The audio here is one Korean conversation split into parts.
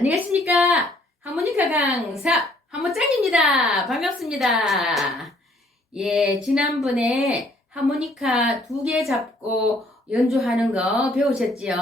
안녕하십니까. 하모니카 강사 하모짱입니다. 반갑습니다. 예, 지난번에 하모니카 두 개 잡고 연주하는 거 배우셨지요?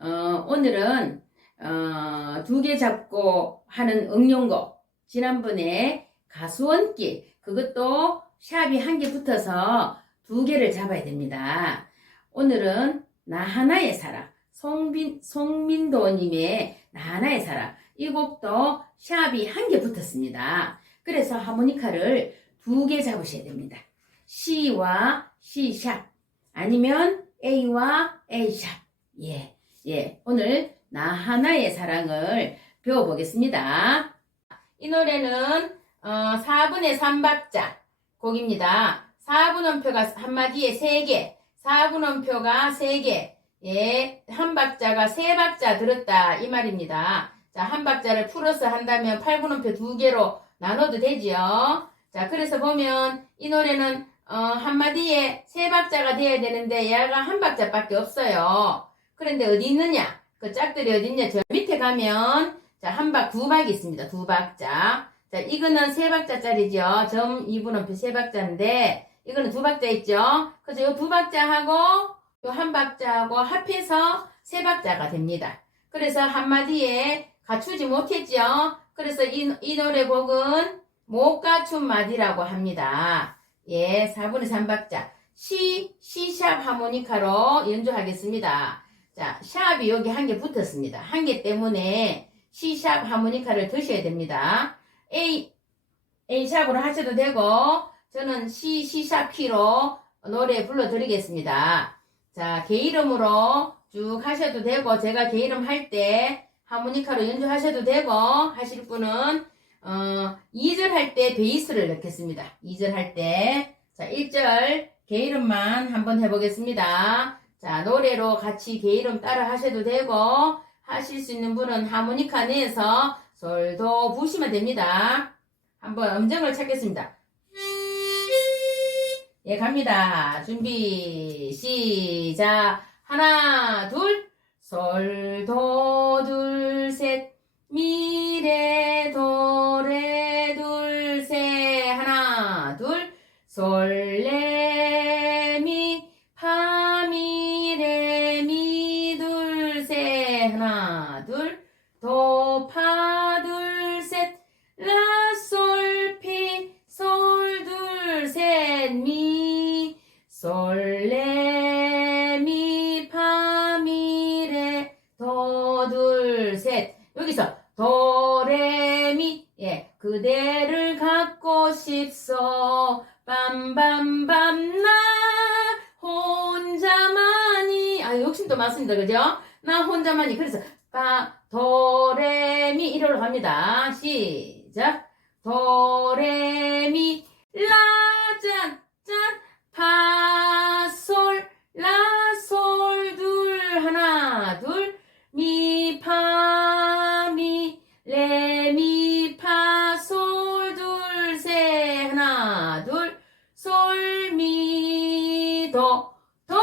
어, 오늘은 어, 두 개 잡고 하는 응용곡. 지난번에 가수원길 그것도 샵이 한 개 붙어서 두 개를 잡아야 됩니다. 오늘은 나 하나의 사랑 송빈, 송민도님의 나 하나의 사랑 이 곡도 샵이 한 개 붙었습니다. 그래서 하모니카를 두 개 잡으셔야 됩니다. C와 C샵 아니면 A와 A샵 예, 예. 오늘 나 하나의 사랑을 배워보겠습니다. 이 노래는 어, 4분의 3박자 곡입니다. 4분음표가 한마디에 3개, 4분음표가 3개, 예, 한 박자가 세 박자 들었다 이 말입니다. 자, 한 박자를 풀어서 한다면 8분음표 두 개로 나눠도 되지요. 자, 그래서 보면 이 노래는 어, 한마디에 세 박자가 돼야 되는데 얘가 한 박자밖에 없어요. 그런데 어디 있느냐? 그 짝들이 어디 있냐? 저 밑에 가면 자, 한 박, 두 박이 있습니다. 두 박자. 자, 이거는 세 박자짜리죠. 점 2분음표 세 박자인데 이거는 두 박자 있죠. 그래서 이 두 박자하고 요 한 박자하고 합해서 세 박자가 됩니다. 그래서 한마디에 갖추지 못했죠. 그래서 이, 이 노래곡은 못 갖춘 마디라고 합니다. 예, 4분의 3박자. C, C샵 하모니카로 연주하겠습니다. 자, 샵이 여기 한 개 붙었습니다. 한 개 때문에 C샵 하모니카를 드셔야 됩니다. A, A샵으로 하셔도 되고, 저는 C, C샵 키로 노래 불러드리겠습니다. 자, 개 이름으로 쭉 하셔도 되고, 제가 개 이름 할 때 하모니카로 연주하셔도 되고, 하실 분은, 어, 2절 할 때 베이스를 넣겠습니다. 2절 할 때. 자, 1절 개 이름만 한번 해보겠습니다. 자, 노래로 같이 개 이름 따라 하셔도 되고, 하실 수 있는 분은 하모니카 내에서 솔도 부시면 됩니다. 한번 음정을 찾겠습니다. 예, 갑니다. 준비, 시작. 하나, 둘, 솔, 도, 둘, 도, 레, 미, 예, 그대를 갖고 싶소. 빰빰빰, 나, 혼자만이. 아, 욕심도 많습니다. 그죠? 나 혼자만이. 그래서, 빠, 도, 레, 미, 이리로 갑니다. 시작. 도, 레, 미, 라, 짠, 짠, 파, 도, 도,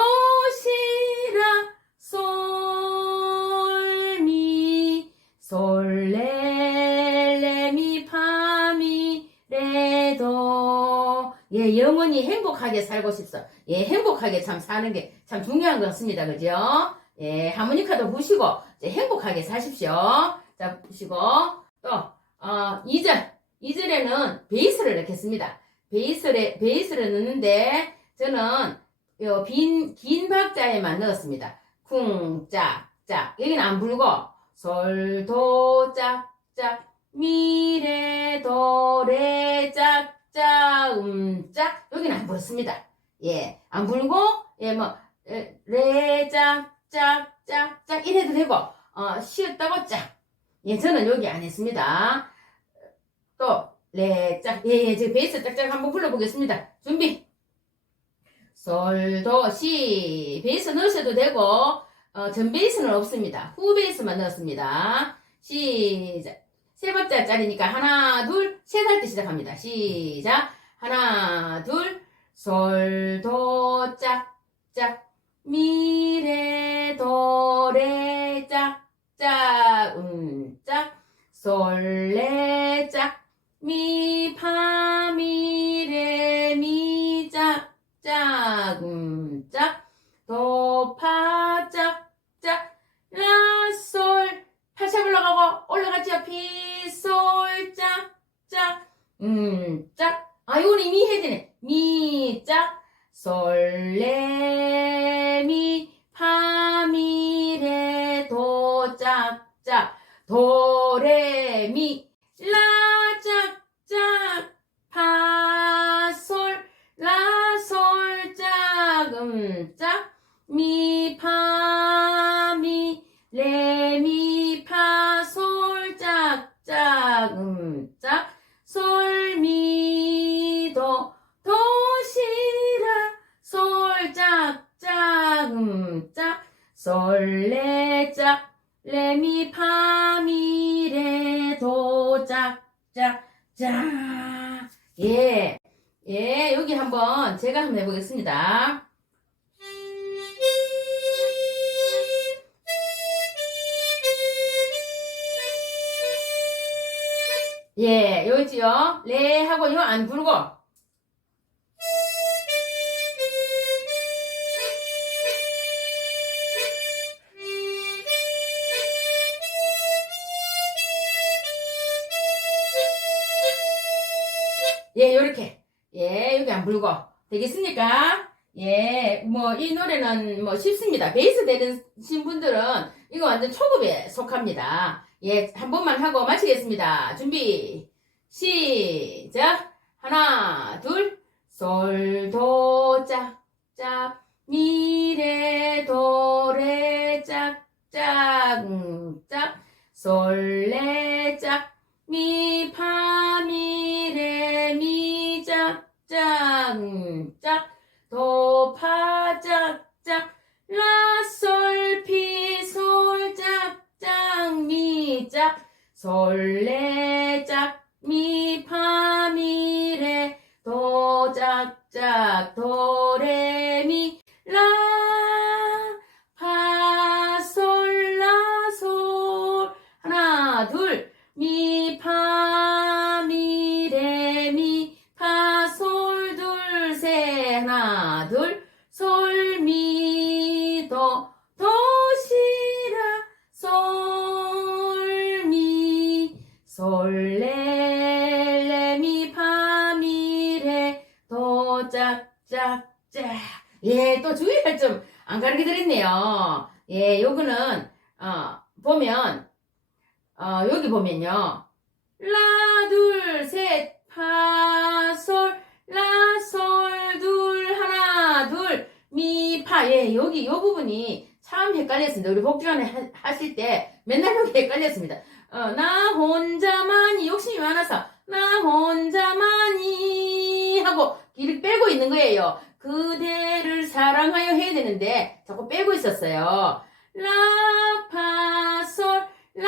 시, 라, 솔, 미, 솔, 레, 레, 미, 파, 미, 레, 도. 예, 영원히 행복하게 살고 싶어. 예, 행복하게 참 사는 게 참 중요한 것 같습니다. 그죠? 예, 하모니카도 부시고, 이제 행복하게 사십시오. 자, 부시고, 또, 어, 2절. 2절에는 베이스를 넣겠습니다. 베이스를, 베이스를 넣는데, 저는, 요, 빈, 긴 박자에만 넣었습니다. 쿵, 짝, 짝. 여기는 안 불고, 솔, 도, 짝, 짝, 미, 레, 도, 레, 짝, 짝, 음, 짝. 여기는 안 불었습니다. 예, 안 불고, 예, 뭐, 에, 레, 짝, 짝, 짝, 짝. 이래도 되고, 어, 쉬었다고 짝. 예, 저는 여기 안 했습니다. 또, 레, 짝. 예, 예, 지금 베이스 짝짝 한번 불러보겠습니다. 준비. 솔, 도, 시. 베이스 넣으셔도 되고, 어, 전 베이스는 없습니다. 후 베이스만 넣었습니다. 시작. 세 박자짜리니까 하나, 둘, 셋할 때 시작합니다. 시작. 하나, 둘, 솔, 도, 짝, 짝. 미, 레, 도, 레, 짝, 짝. 음, 미 음 짝. 아 이거는 이미 해야 되네. 미 짝. 솔레 미 파 미 레 도 짝 짝. 도레미 예. 예, 여기 한번 제가 한번 해보겠습니다. 예, 여기 있지요? 레 하고 이거 안 부르고. 불고. 되겠습니까? 예, 뭐, 이 노래는 뭐 쉽습니다. 베이스 되는 분들은 이거 완전 초급에 속합니다. 예, 한 번만 하고 마치겠습니다. 준비, 시작. 하나, 둘, 솔, 도, 짝, 짝, 미, 레, 도, 레, 짝, 짝, 음, 짝, 솔, 레, 짝, 미, 파, 짝, 음, 짝, 도, 파, 짝, 짝, 라, 솔, 피, 솔, 짝, 짝, 미, 짝, 솔, 레, 솔, 레, 레, 미, 파, 미, 레, 도, 짝, 짝, 짝. 예, 또 주의할 점안 가르쳐 드렸네요. 예, 요거는, 어, 보면, 어, 여기 보면요. 라, 둘, 셋, 파, 솔, 라, 솔, 둘, 하나, 둘, 미, 파. 예, 여기, 요 부분이 참 헷갈렸습니다. 우리 복주환에 하- 하실 때 맨날 여기 헷갈렸습니다. 어, 나 혼자만이 욕심이 많아서, 나 혼자만이 하고 길을 빼고 있는 거예요. 그대를 사랑하여 해야 되는데, 자꾸 빼고 있었어요. 라, 파, 솔, 라,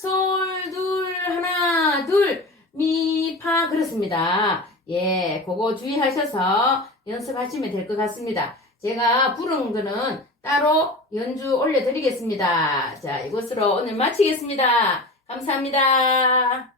솔, 둘, 하나, 둘, 미, 파, 그렇습니다. 예, 그거 주의하셔서 연습하시면 될 것 같습니다. 제가 부른 거는 따로 연주 올려드리겠습니다. 자, 이것으로 오늘 마치겠습니다. 감사합니다.